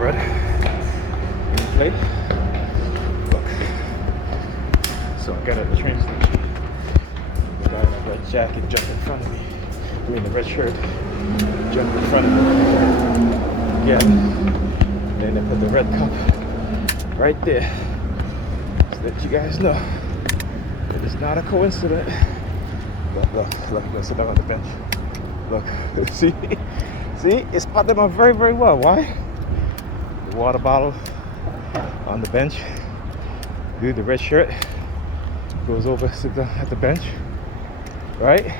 bread in the plate. Look. So I got at the train station. The guy in the red jacket jumped in front of me. I mean the red shirt jumped in front of me. Again. Then they put the red cup right there. So that you guys know it is not a coincidence. Look, sit down on the bench. Look, see, it spotted them out very, very well. Why? The water bottle on the bench. Dude, the red shirt goes over, sits down at the bench, right?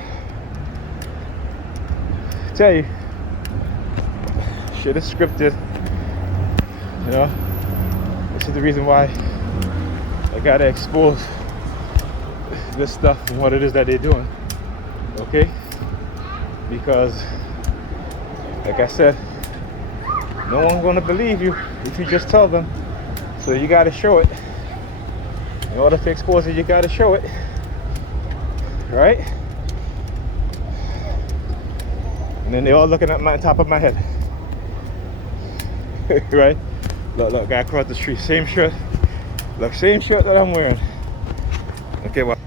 Tell you, shit is scripted. You know, this is the reason why I gotta expose this stuff and what it is that they're doing. Okay? Because, like I said, no one's gonna believe you if you just tell them. So you gotta show it. In order to expose it, you gotta show it. Right? And then they're all looking at my top of my head. Right? Look, guy across the street, same shirt. Look, same shirt that I'm wearing. Okay, well,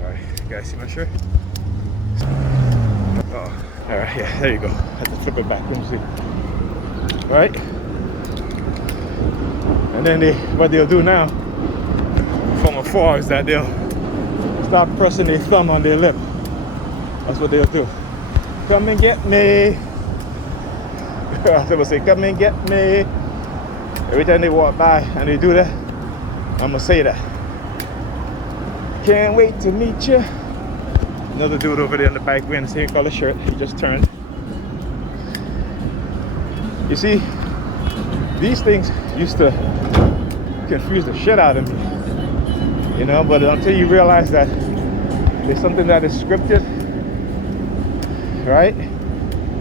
alright, you guys see my shirt? Oh, alright, yeah, there you go. I have to flip it back, let me see. Alright? And then what they'll do now from afar is that they'll start pressing their thumb on their lip. That's what they'll do. Come and get me. They will say, come and get me. Every time they walk by and they do that, I'm gonna say that. Can't wait to meet you. Another dude over there in the bike wearing the same color shirt. He just turned. You see, these things used to confuse the shit out of me. You know, but until you realize that there's something that is scripted, right?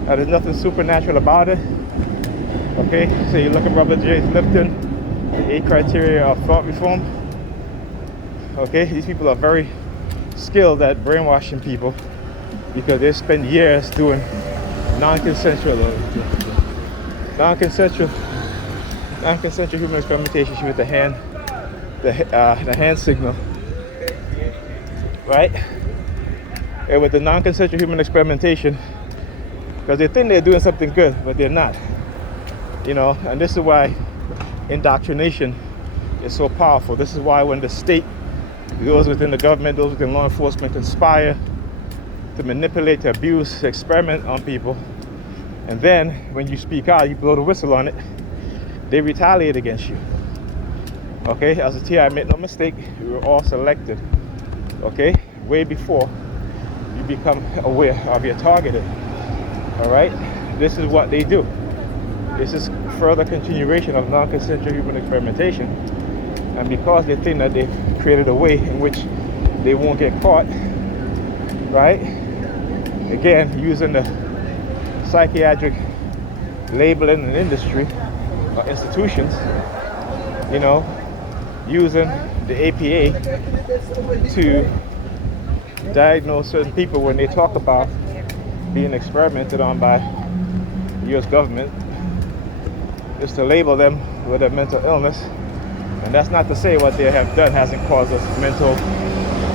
There's nothing supernatural about it. Okay, so you look at Robert J. Lipton, the 8 criteria of thought reform. Okay, these people are very skilled at brainwashing people because they spend years doing non-consensual human experimentation with the hand signal, right? And with the non-consensual human experimentation, because they think they're doing something good, but they're not. You know, and this is why indoctrination is so powerful. This is why when the state, those within the government, those within law enforcement conspire to manipulate, to abuse, to experiment on people, and then when you speak out, you blow the whistle on it, they retaliate against you. Okay, as a TI, make no mistake, we were all selected. Okay, way before you become aware of your targeted. All right, this is what they do. This is further continuation of non-consensual human experimentation, and because they think that they've created a way in which they won't get caught, right? Again, using the psychiatric labeling and industry or institutions, you know, using the APA to diagnose certain people when they talk about being experimented on by the US government, is to label them with a mental illness. And that's not to say what they have done hasn't caused us mental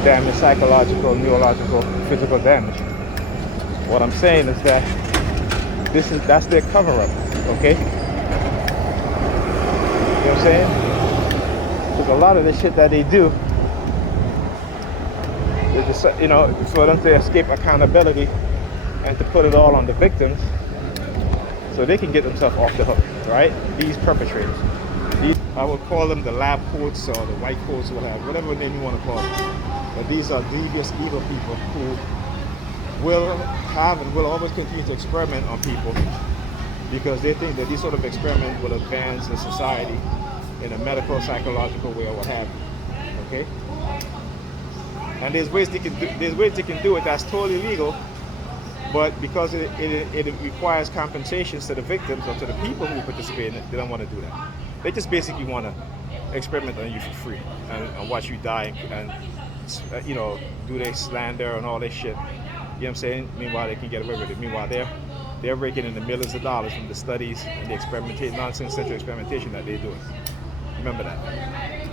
damage, psychological, neurological, physical damage. What I'm saying is that that's their cover-up, okay? You know what I'm saying? Because a lot of the shit that they do, just, you know, for them to escape accountability and to put it all on the victims, so they can get themselves off the hook, right? These perpetrators. I would call them the lab coats or the white coats, whatever name you want to call them. But these are devious, evil people who will have and will always continue to experiment on people because they think that these sort of experiments will advance the society in a medical, psychological way or what have you. Okay? And there's ways they can do it that's totally legal, but because it requires compensations to the victims or to the people who participate in it, they don't want to do that. They just basically want to experiment on you for free and watch you die and you know, do their slander and all this shit. You know what I'm saying? Meanwhile, they can get away with it. Meanwhile, they're they're raking in the millions of dollars from the studies and the non-consensual experimentation that they're doing. Remember that.